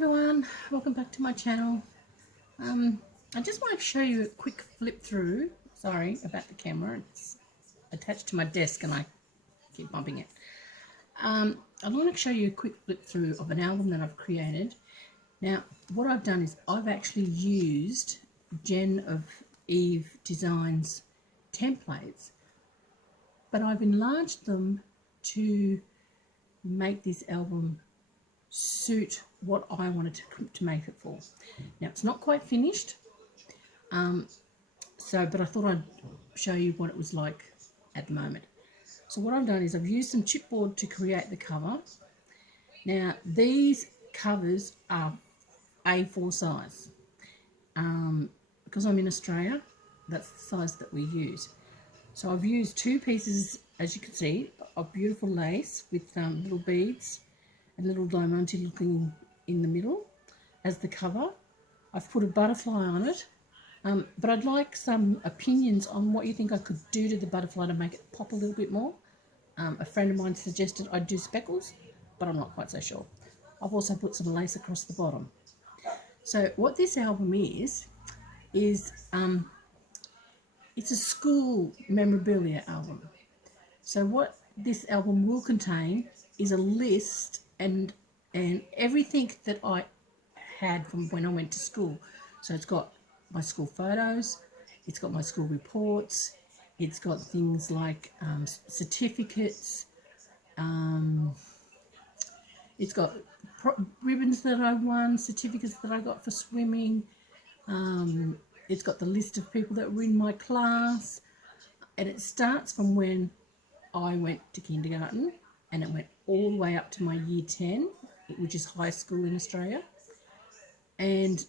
everyone, welcome back to my channel. I just want to show you a quick flip through. Sorry about the camera, it's attached to my desk and I keep bumping it. I want to show you a quick flip through of an album that I've created. Now what I've done is I've actually used Jen of Eve Designs templates, but I've enlarged them to make this album suit what I wanted to make it for. Now it's not quite finished, but I thought I'd show you what it was like at the moment. So what I've done is I've used some chipboard to create the cover. Now these covers are A4 size. Because I'm in Australia, that's the size that we use. So I've used two pieces, as you can see, of beautiful lace with little beads and little diamante looking in the middle as the cover. I've put a butterfly on it, but I'd like some opinions on what you think I could do to the butterfly to make it pop a little bit more. A friend of mine suggested I'd do speckles, but I'm not quite so sure. I've also put some lace across the bottom. So what this album is it's a school memorabilia album. So what this album will contain is a list and everything that I had from when I went to school. So it's got my school photos, it's got my school reports, it's got things like certificates, it's got ribbons that I won, certificates that I got for swimming, it's got the list of people that were in my class, and it starts from when I went to kindergarten and it went all the way up to my year 10, which is high school in Australia. And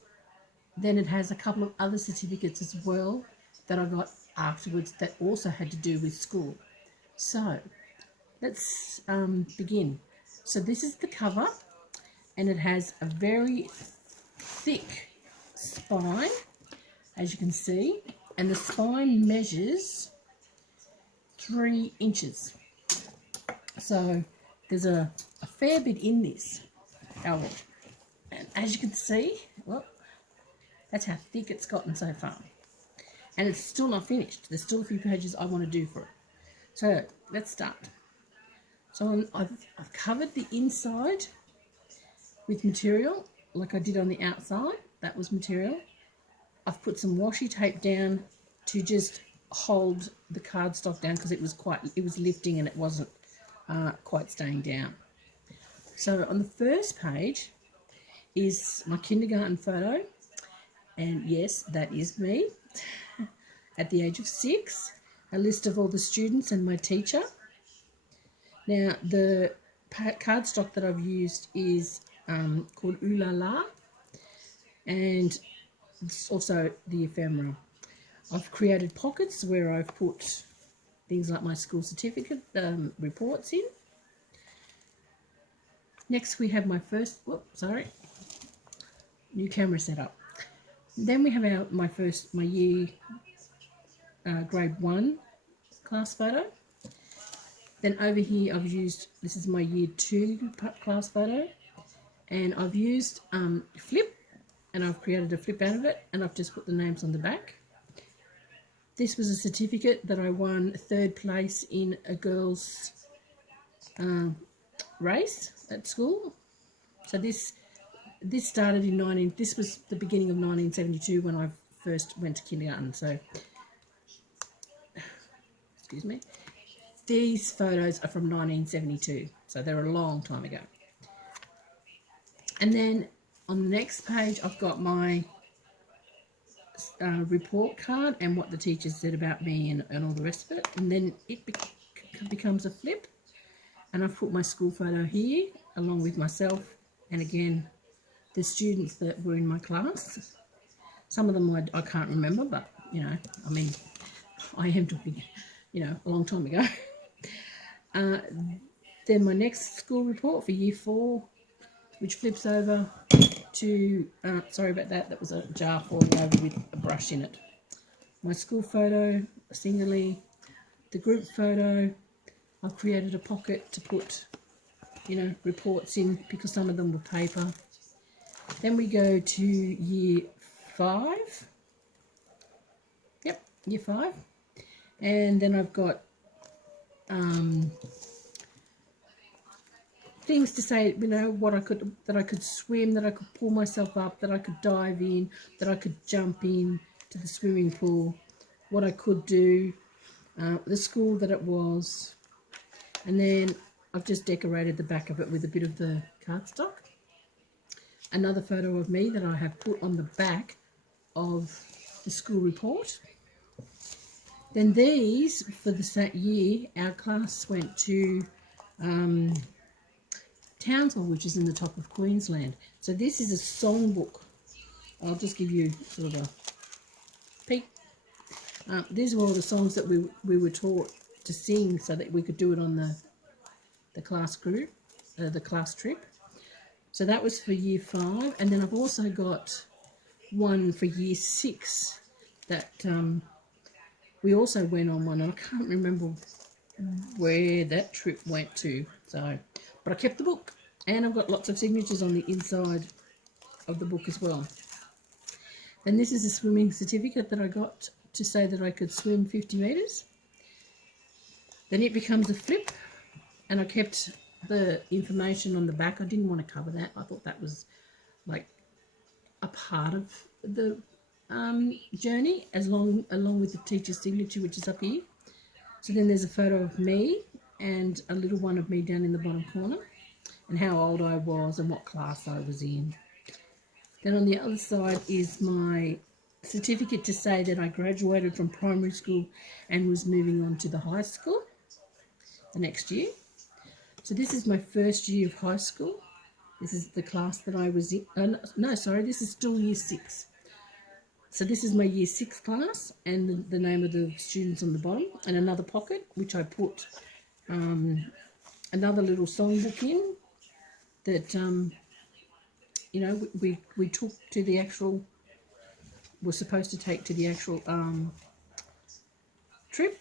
then it has a couple of other certificates as well that I got afterwards that also had to do with school. So let's begin. So this is the cover, and it has a very thick spine, as you can see, and the spine measures 3 inches. So there's a fair bit in this album, and as you can see, well, that's how thick it's gotten so far, and it's still not finished. There's still a few pages I want to do for it. So let's start. So I've covered the inside with material like I did on the outside. That was material. I've put some washi tape down to just hold the cardstock down because it was lifting and it wasn't quite staying down. So on the first page is my kindergarten photo, and yes, that is me at the age of 6. A list of all the students and my teacher. Now the cardstock that I've used is called Ooh La La, and it's also the ephemera. I've created pockets where I've put things like my school certificate reports in. Next we have my first, new camera setup. Then we have my year grade 1 class photo. Then over here I've used, this is my year 2 class photo, and I've used flip, and I've created a flip out of it, and I've just put the names on the back. This was a certificate that I won 3rd place in a girls' race at school. So this started in this was the beginning of 1972 when I first went to kindergarten. So, excuse me. These photos are from 1972, so they're a long time ago. And then on the next page, I've got my report card and what the teacher said about me and all the rest of it. And then it becomes a flip, and I've put my school photo here along with myself and again the students that were in my class. Some of them I can't remember, but you know, I mean, I am talking, you know, a long time ago. Then my next school report for year 4, which flips over to, sorry about that, that was a jar falling over with a brush in it. My school photo, singly, the group photo, I've created a pocket to put, you know, reports in because some of them were paper. Then we go to year 5. Yep, year 5. And then I've got things to say, you know, that I could swim, that I could pull myself up, that I could dive in, that I could jump in to the swimming pool, what I could do, the school that it was, and then I've just decorated the back of it with a bit of the cardstock. Another photo of me that I have put on the back of the school report. Then these, for the year, our class went to Townsville, which is in the top of Queensland. So this is a songbook. I'll just give you sort of a peek. These were all the songs that we were taught to sing so that we could do it on the class group, the class trip. So that was for year 5. And then I've also got one for year 6 that we also went on one. And I can't remember where that trip went to. So, but I kept the book. And I've got lots of signatures on the inside of the book as well. And this is a swimming certificate that I got to say that I could swim 50 metres. Then it becomes a flip, and I kept the information on the back. I didn't want to cover that. I thought that was like a part of the journey, along with the teacher's signature, which is up here. So then there's a photo of me and a little one of me down in the bottom corner, and how old I was and what class I was in. Then on the other side is my certificate to say that I graduated from primary school and was moving on to the high school the next year. So this is my first year of high school. This is the class that I was in. No, sorry, this is still year 6. So this is my year 6 class, and the name of the students on the bottom, and another pocket which I put another little songbook in that you know, we took to the actual, we're supposed to take to the actual trip.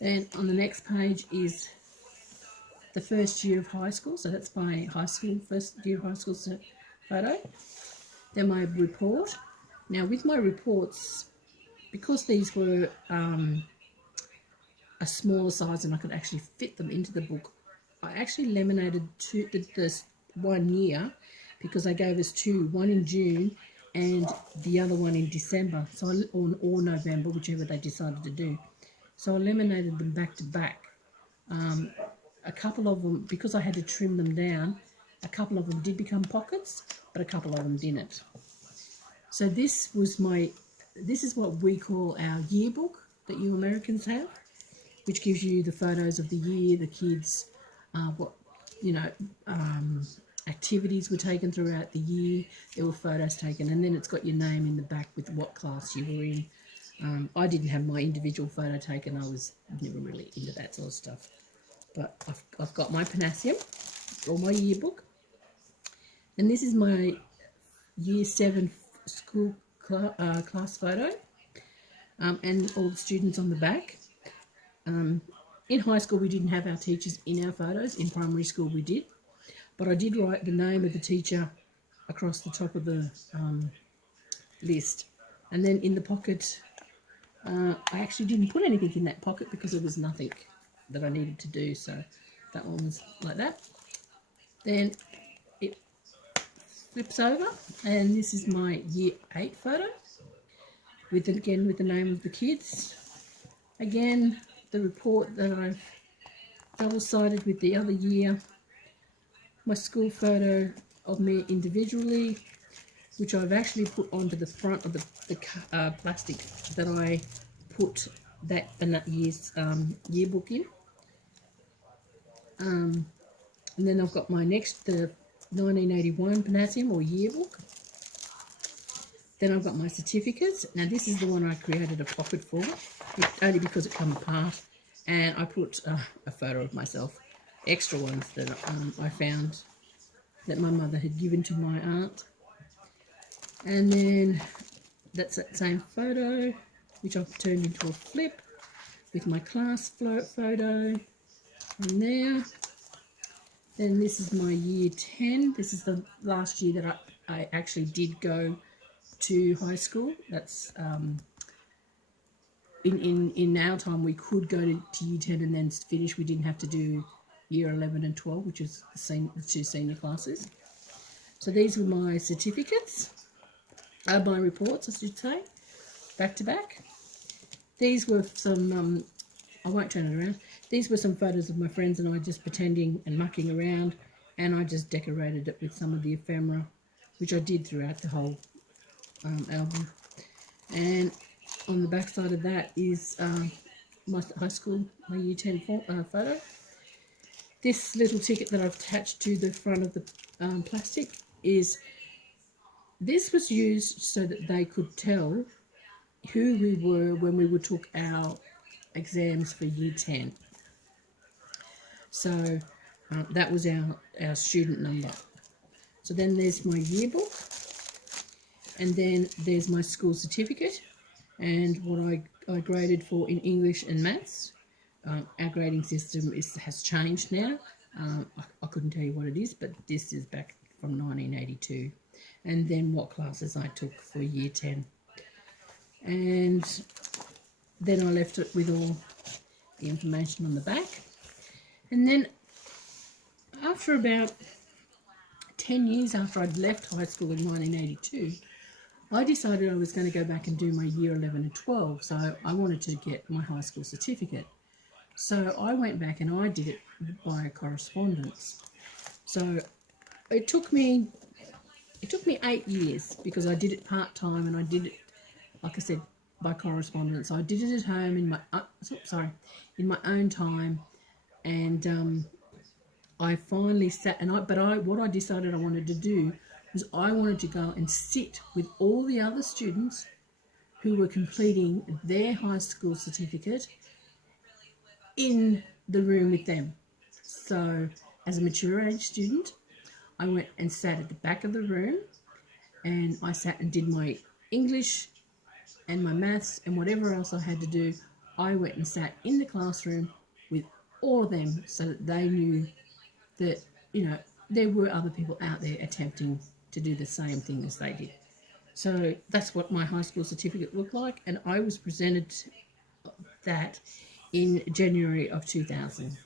Then on the next page is the first year of high school, so that's my high school, first year of high school photo. Then my report. Now with my reports, because these were a smaller size and I could actually fit them into the book, I actually laminated this 1 year, because they gave us 2, one in June and the other one in December, so or November, whichever they decided to do. So I laminated them back to back. A couple of them, because I had to trim them down, a couple of them did become pockets, but a couple of them didn't. So this is what we call our yearbook that you Americans have, which gives you the photos of the year, the kids, what, you know, activities were taken throughout the year. There were photos taken, and then it's got your name in the back with what class you were in. I didn't have my individual photo taken. I was never really into that sort of stuff. But I've got my Panaceum, or my yearbook. And this is my year 7 school class photo, and all the students on the back. In high school, we didn't have our teachers in our photos. In primary school, we did. But I did write the name of the teacher across the top of the list. And then in the pocket, I actually didn't put anything in that pocket because there was nothing that I needed to do. So that one was like that. Then it flips over, and this is my year 8 photo, with the name of the kids. Again, the report that I've double-sided with the other year. My school photo of me individually, which I've actually put onto the front of the plastic that I put that year's yearbook in. And then I've got my the 1981 Panaceum or yearbook. Then I've got my certificates. Now this is the one I created a pocket for, only because it come apart, and I put a photo of myself, extra ones that I found that my mother had given to my aunt. And then that's that same photo, which I've turned into a flip with my class photo in there. Then this is my year 10. This is the last year that I actually did go to high school. That's in our time we could go to year 10 and then finish. We didn't have to do year 11 and 12, which is the two senior classes. So these were my certificates, my reports, I should say, back to back. These were some, I won't turn it around. These were some photos of my friends and I just pretending and mucking around, and I just decorated it with some of the ephemera, which I did throughout the whole album. And on the back side of that is my high school, my year 10 photo. This little ticket that I've attached to the front of the plastic this was used so that they could tell who we were when we took our exams for year 10. So that was our student number. So then there's my yearbook, and then there's my school certificate and what I graded for in English and maths. Our grading system has changed now. I couldn't tell you what it is, but this is back from 1982. And then what classes I took for year 10. And then I left it with all the information on the back. And then after about 10 years after I'd left high school in 1982, I decided I was going to go back and do my year 11 and 12. So I wanted to get my high school certificate. So I went back and I did it by correspondence. So it took me 8 years because I did it part-time and I did it, like I said, by correspondence. I did it at home in my own time, and I finally sat what I decided I wanted to do was I wanted to go and sit with all the other students who were completing their high school certificate in the room with them. So as a mature age student, I went and sat at the back of the room, and I sat and did my English and my maths and whatever else I had to do. I went and sat in the classroom with all of them so that they knew that, there were other people out there attempting to do the same thing as they did. So that's what my high school certificate looked like, and I was presented that in January of 2000.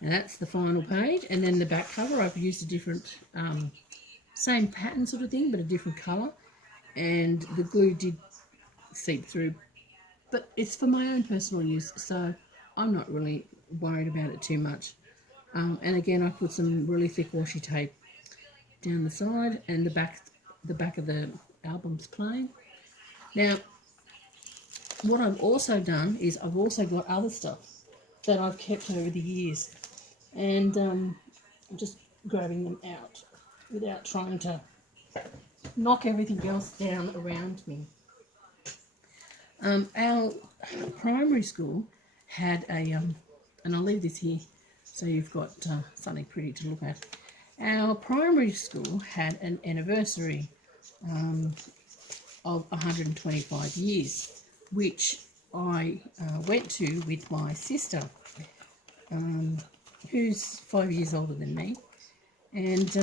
And that's the final page, and then the back cover I've used a different same pattern sort of thing but a different colour, and the glue did seep through, but it's for my own personal use, so I'm not really worried about it too much. And again, I put some really thick washi tape down the side, and the back of the album's plain. Now, what I've also done is I've also got other stuff that I've kept over the years, and I'm just grabbing them out without trying to knock everything else down around me. Our primary school had and I'll leave this here so you've got something pretty to look at. Our primary school had an anniversary of 125 years, which I went to with my sister, who's 5 years older than me. And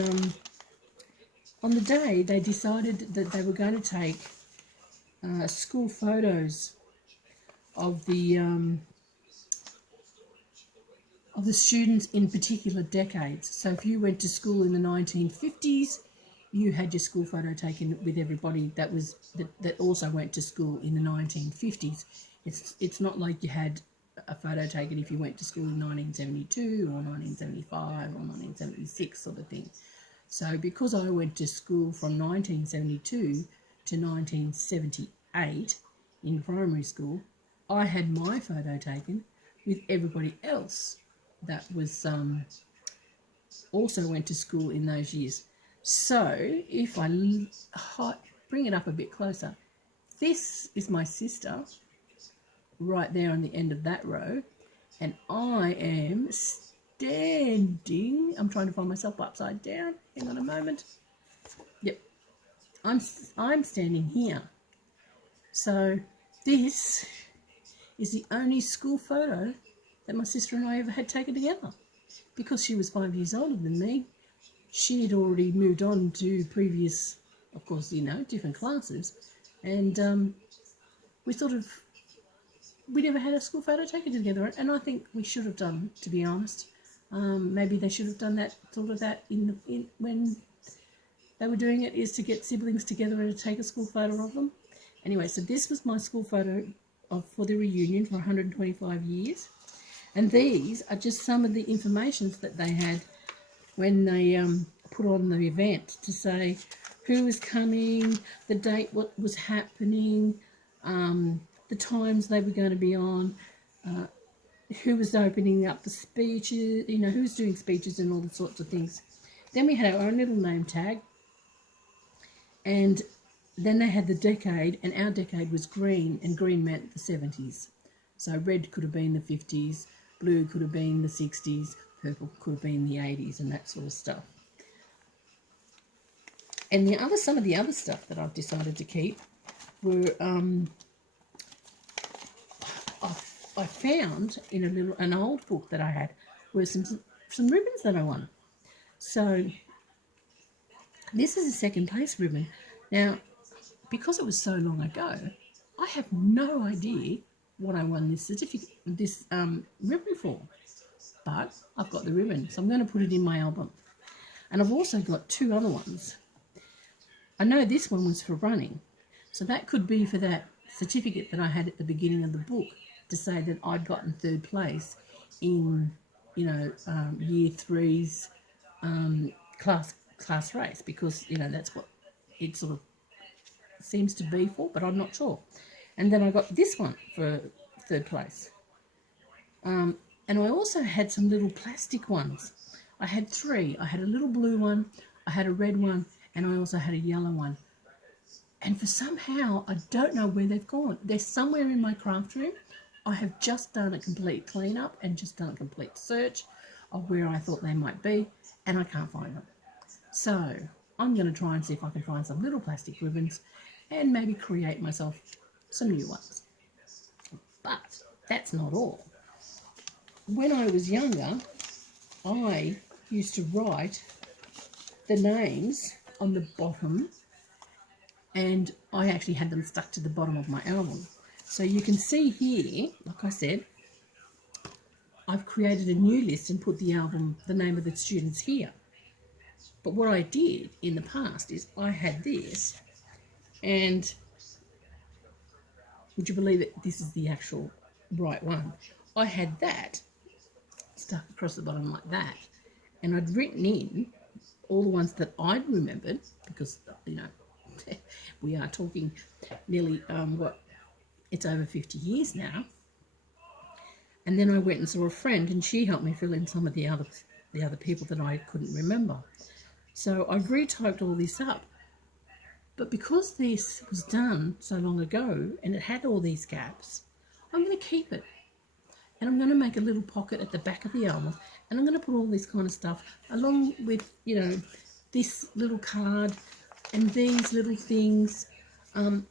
on the day, they decided that they were going to take school photos of the students in particular decades. So if you went to school in the 1950s, you had your school photo taken with everybody that also went to school in the 1950s. It's not like you had a photo taken if you went to school in 1972 or 1975 or 1976 sort of thing. So because I went to school from 1972 to 1978 in primary school, I had my photo taken with everybody else that was also went to school in those years. So if I bring it up a bit closer, this is my sister right there on the end of that row, and I am standing, I'm trying to find myself upside down, hang on a moment. Yep, I'm standing here. So this is the only school photo that my sister and I ever had taken together. because she was 5 years older than me, she had already moved on to previous, of course, you know, different classes. And we never had a school photo taken together. And I think we should have done, to be honest. Maybe they should have done that, thought of that when they were doing it, is to get siblings together and to take a school photo of them. Anyway, so this was my school photo for the reunion for 125 years. And these are just some of the informations that they had when they put on the event, to say who was coming, the date, what was happening, the times they were going to be on, who was opening up the speeches, you know, who was doing speeches and all sorts of things. Then we had our own little name tag. And then they had the decade, and our decade was green, and green meant the 70s. So red could have been the 50s, blue could have been the 60s, purple could have been the 80s, and that sort of stuff. And some of the other stuff that I've decided to keep were, I found in an old book that I had, were some ribbons that I won. So this is a second place ribbon. Now, because it was so long ago, I have no idea what I won this ribbon for. But I've got the ribbon, so I'm going to put it in my album. And I've also got two other ones. I know this one was for running, so that could be for that certificate that I had at the beginning of the book, to say that I'd gotten third place in, you know, year three's class race, because, you know, that's what it sort of seems to be for, but I'm not sure. And then I got this one for third place. And I also had some little plastic ones. I had three. I had a little blue one, I had a red one, and I also had a yellow one. And for somehow, I don't know where they've gone. They're somewhere in my craft room. I have just done a complete clean-up and just done a complete search of where I thought they might be, and I can't find them. So I'm going to try and see if I can find some little plastic ribbons and maybe create myself some new ones. But that's not all. When I was younger, I used to write the names on the bottom, and I actually had them stuck to the bottom of my album. So you can see here, like I said, I've created a new list and put the name of the students here. But what I did in the past is I had this, and would you believe it, this is the actual right one. I had that stuck across the bottom like that, and I'd written in all the ones that I'd remembered, because, you know, we are talking nearly, it's over 50 years now. And then I went and saw a friend, and she helped me fill in some of the other people that I couldn't remember. So I've retyped all this up. But because this was done so long ago and it had all these gaps, I'm going to keep it. And I'm going to make a little pocket at the back of the album, and I'm going to put all this kind of stuff along with, you know, this little card and these little things, and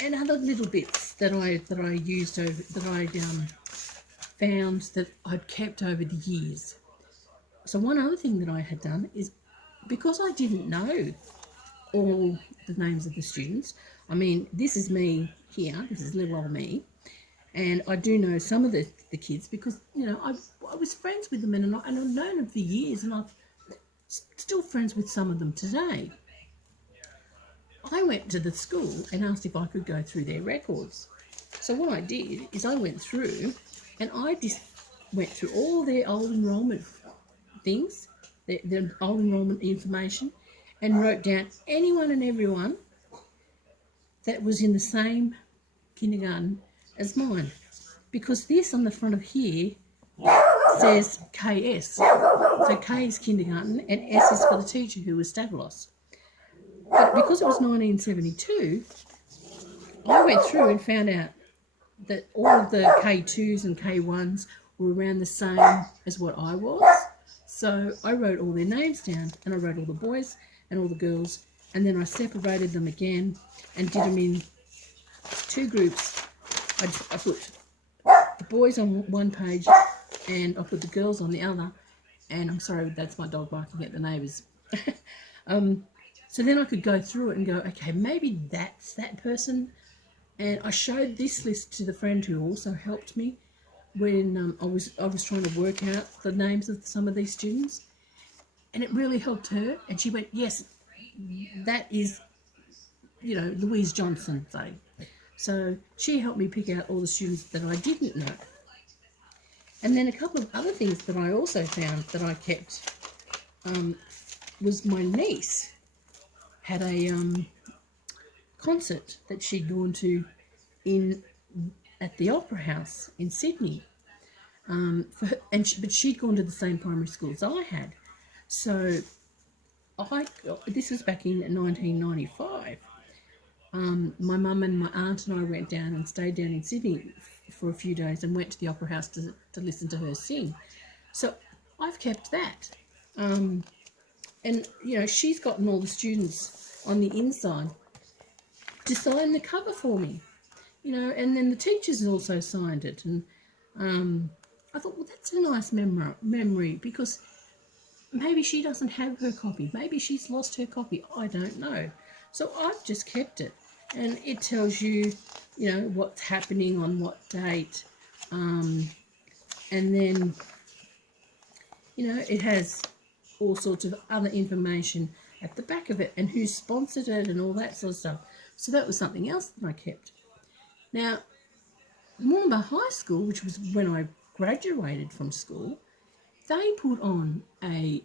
other little bits that I used over, that I found that I'd kept over the years. So one other thing that I had done is, because I didn't know all the names of the students, I mean, this is me here, this is little old me, and I do know some of the kids, because, you know, I was friends with them, and I've known them for years, and I'm still friends with some of them today. I went to the school and asked if I could go through their records. So what I did is I went through, and I just went through all their old enrolment things, their old enrolment information, and wrote down anyone and everyone that was in the same kindergarten as mine. Because this on the front of here says KS. So K is kindergarten and S is for the teacher, who was Stavros. But because it was 1972, I went through and found out that all of the K2s and K1s were around the same as what I was. So I wrote all their names down, and I wrote all the boys and all the girls, and then I separated them again and did them in two groups. I put the boys on one page and I put the girls on the other. And I'm sorry, that's my dog barking at the neighbours. So then I could go through it and go, okay, maybe that's that person. And I showed this list to the friend who also helped me when I was trying to work out the names of some of these students, and it really helped her. And she went, yes, that is, Louise Johnson, say. So she helped me pick out all the students that I didn't know. And then a couple of other things that I also found that I kept was my niece had a concert that she'd gone to at the Opera House in Sydney. But she'd gone to the same primary school as I had. So this was back in 1995. My mum and my aunt and I went down and stayed down in Sydney for a few days and went to the Opera House to listen to her sing. So I've kept that. And, she's gotten all the students on the inside to sign the cover for me, and then the teachers also signed it. And I thought, well, that's a nice memory, because maybe she doesn't have her copy. Maybe she's lost her copy. I don't know. So I've just kept it. And it tells you, what's happening on what date. And then, it has all sorts of other information at the back of it and who sponsored it and all that sort of stuff. So that was something else that I kept. Now, Moomba High School, which was when I graduated from school, they put on a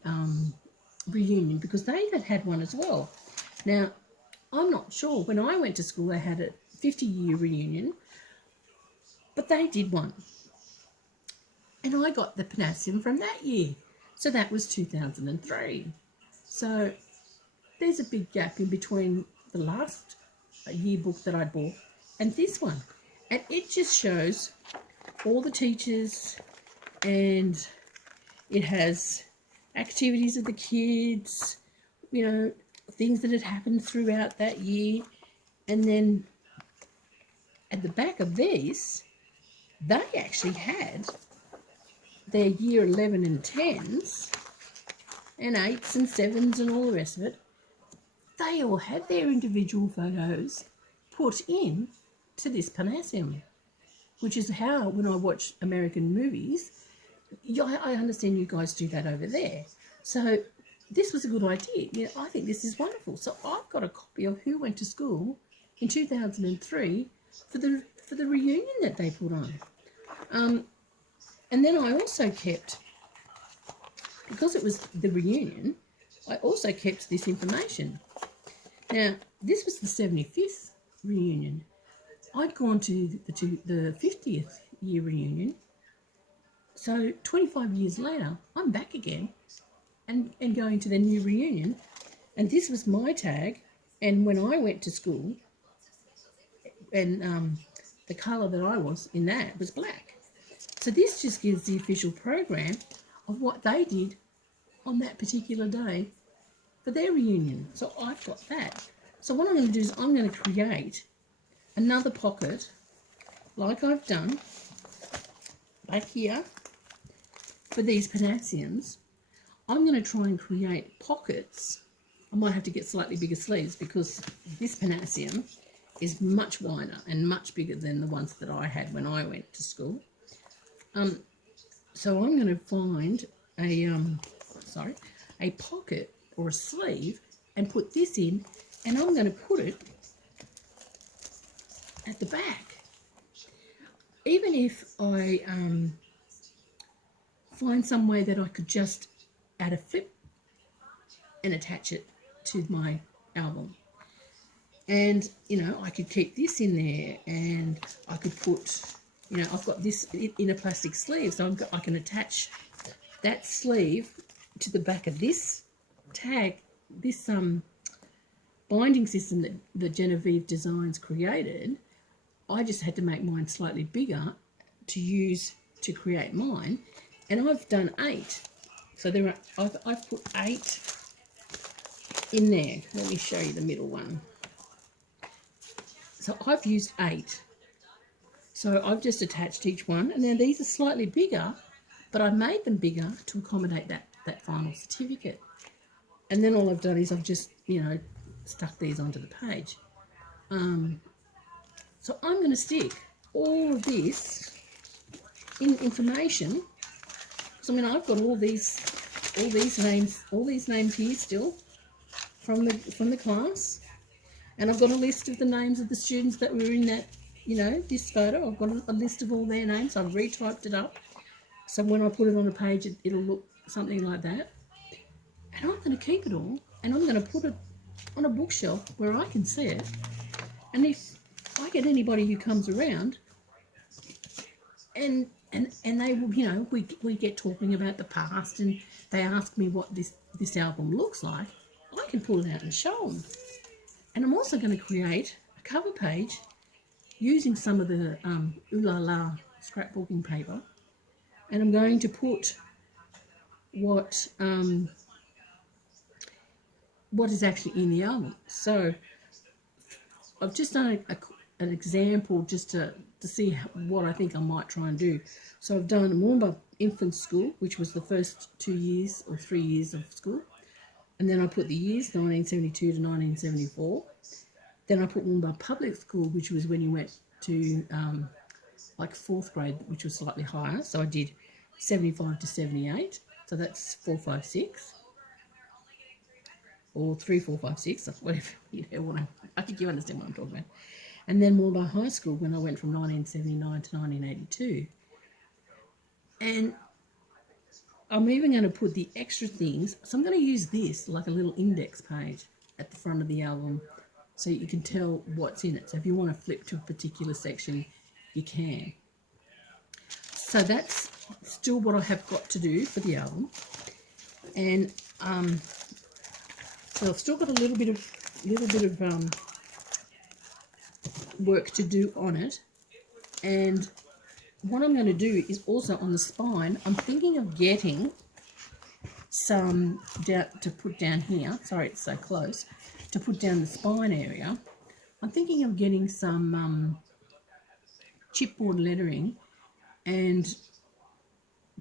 reunion because they had one as well. Now, I'm not sure. When I went to school, they had a 50-year reunion, but they did one. And I got the Panasium from that year. So that was 2003. So there's a big gap in between the last yearbook that I bought and this one. And it just shows all the teachers, and it has activities of the kids, things that had happened throughout that year. And then at the back of this, they actually had their year 11 and 10s and 8s and 7s and all the rest of it. They all had their individual photos put in to this Panasium, which is how, when I watch American movies, I understand you guys do that over there. So this was a good idea. I think this is wonderful. So I've got a copy of who went to school in 2003 for the reunion that they put on. And then I also kept, because it was the reunion, I also kept this information. Now, this was the 75th reunion. I'd gone to the 50th year reunion. So 25 years later, I'm back again and going to the new reunion. And this was my tag. And when I went to school, and the colour that I was in that was black. So this just gives the official program of what they did on that particular day for their reunion. So I've got that. So what I'm going to do is I'm going to create another pocket like I've done back here for these Panasiums. I'm going to try and create pockets. I might have to get slightly bigger sleeves because this Panasium is much wider and much bigger than the ones that I had when I went to school. So I'm going to find a pocket or a sleeve and put this in, and I'm going to put it at the back. Even if I find some way that I could just add a flip and attach it to my album. And, I could keep this in there, and I could put, I've got this in a plastic sleeve, so I can attach that sleeve to the back of this tag, this binding system that Genevieve Designs created. I just had to make mine slightly bigger to use to create mine, and I've done 8. So I've put 8 in there. Let me show you the middle one. So I've used 8. So I've just attached each one, and now these are slightly bigger but I made them bigger to accommodate that final certificate. And then all I've done is I've just, stuck these onto the page. So I'm going to stick all of this in information. So I've got all these names here still from the class, and I've got a list of the names of the students that were in that, this photo. I've got a list of all their names. I've retyped it up, so when I put it on a page, it'll look something like that. And I'm going to keep it all, and I'm going to put it on a bookshelf where I can see it. And if I get anybody who comes around, and they will, we get talking about the past, and they ask me what this album looks like, I can pull it out and show them. And I'm also going to create a cover page using some of the Ooh La La scrapbooking paper, and I'm going to put what is actually in the album. So I've just done an example just to see what I think I might try and do. So I've done Moomba Infant School, which was the first 2 years or 3 years of school. And then I put the years, 1972 to 1974. Then I put Moomba Public School, which was when you went to like 4th grade, which was slightly higher. So I did 75 to 78. So that's 4, 5, 6. Or 3, 4, 5, 6, whatever. I think you understand what I'm talking about. And then Moomba High School, when I went from 1979 to 1982. And I'm even going to put the extra things. So I'm going to use this like a little index page at the front of the album so you can tell what's in it. So if you want to flip to a particular section, you can. So that's still what I have got to do for the album. And so I've still got a little bit of work to do on it. And what I'm going to do is also on the spine, I'm thinking of getting some down to put down here. Sorry, it's so close. To put down the spine area, I'm thinking of getting some chipboard lettering and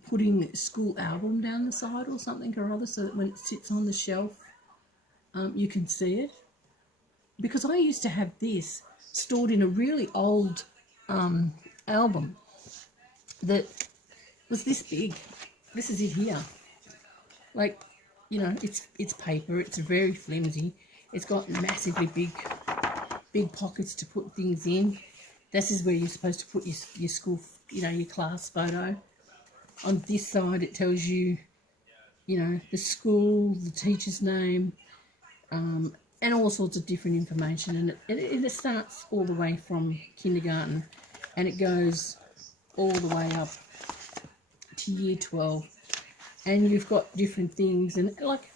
putting school album down the side or something or other, so that when it sits on the shelf, you can see it. Because I used to have this stored in a really old album that was this big. This is it here. Like, it's paper. It's very flimsy. It's got massively big pockets to put things in. This is where you're supposed to put your school, your class photo. On this side, it tells you, the school, the teacher's name, and all sorts of different information. And it starts all the way from kindergarten, and it goes all the way up to year 12. And you've got different things. And like,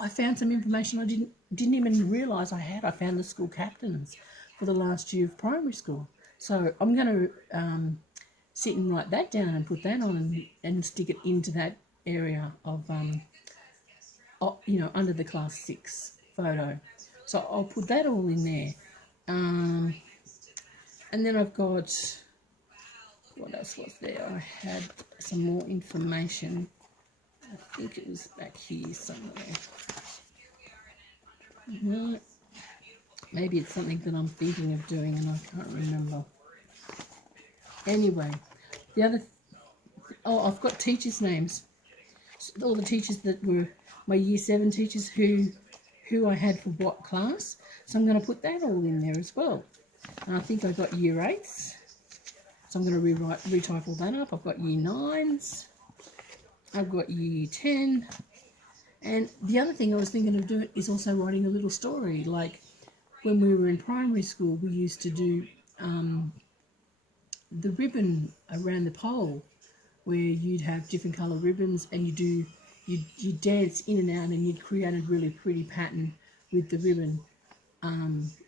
I found some information I didn't even realise I had. I found the school captains for the last year of primary school. So I'm going to sit and write that down and put that on and stick it into that area of, under the class 6 photo. So I'll put that all in there. And then I've got, what else was there? I had some more information. I think it was back here somewhere. No, maybe it's something that I'm thinking of doing and I can't remember. Anyway, the other... I've got teachers' names. All the teachers that were my year 7 teachers who I had for what class. So I'm going to put that all in there as well. And I think I got year 8s. So I'm going to retype all that up. I've got year 9s. I've got year 10. And the other thing I was thinking of doing is also writing a little story. Like when we were in primary school, we used to do the ribbon around the pole, where you'd have different colour ribbons and you'd dance in and out, and you'd create a really pretty pattern with the ribbon.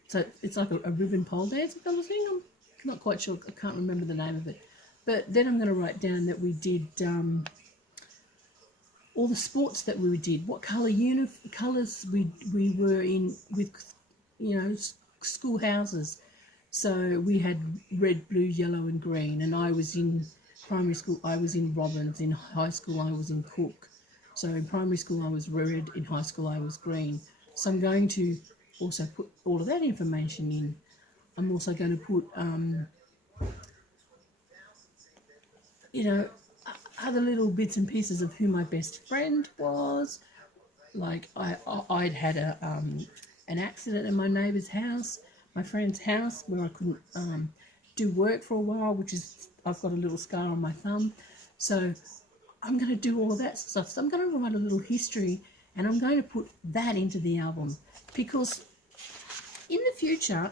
So it's like a ribbon pole dance kind of thing. I'm not quite sure. I can't remember the name of it. But then I'm going to write down that we did all the sports that we did, what colours we were in with, school houses. So we had red, blue, yellow and green, and I was in primary school, I was in Robbins. In high school, I was in Cook. So in primary school, I was red. In high school, I was green. So I'm going to also put all of that information in. I'm also going to put, other little bits and pieces of who my best friend was. Like I'd had an accident in my neighbour's house, my friend's house, where I couldn't do work for a while, which is, I've got a little scar on my thumb. So I'm going to do all of that stuff. So I'm going to write a little history, and I'm going to put that into the album, because in the future,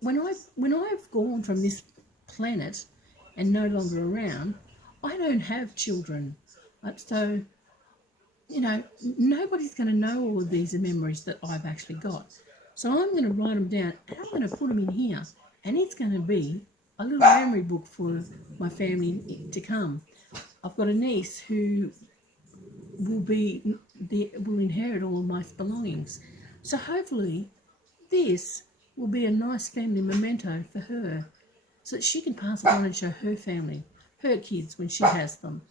when I've gone from this planet and no longer around, I don't have children. So, nobody's going to know all of these memories that I've actually got. So I'm going to write them down, and I'm going to put them in here, and it's going to be a little memory book for my family to come. I've got a niece who will inherit all of my belongings. So hopefully this will be a nice family memento for her, so that she can pass it on and show her family, her kids, when she has them.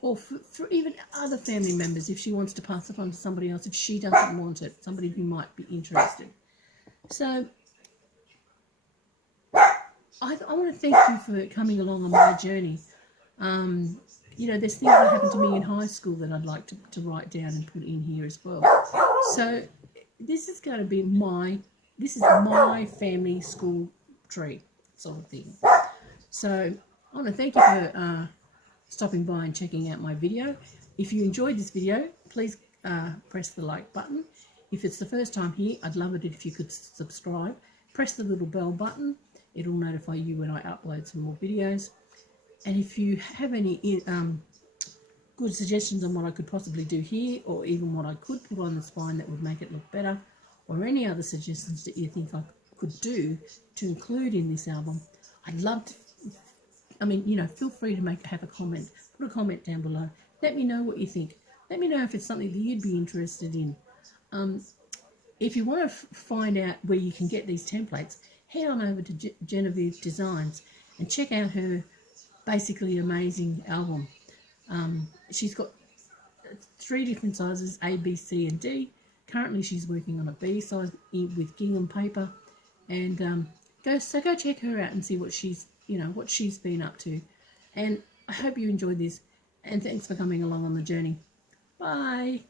Or for even other family members, if she wants to pass it on to somebody else, if she doesn't want it, somebody who might be interested. So I want to thank you for coming along on my journey. There's things that happened to me in high school that I'd like to write down and put in here as well. So this is going to be my family school tree sort of thing. So I want to thank you for stopping by and checking out my video. If you enjoyed this video, please press the like button. If it's the first time here, I'd love it if you could subscribe. Press the little bell button. It'll notify you when I upload some more videos. And if you have any good suggestions on what I could possibly do here, or even what I could put on the spine that would make it look better, or any other suggestions that you think I could do to include in this album, I'd love to. Feel free to have a comment. Put a comment down below. Let me know what you think. Let me know if it's something that you'd be interested in. If you want to find out where you can get these templates, head on over to Genevieve Designs and check out her basically amazing album. She's got 3 different sizes, A, B, C, and D. Currently, she's working on a B size with gingham paper, and go check her out and see what she's been up to. And I hope you enjoyed this, and thanks for coming along on the journey. Bye.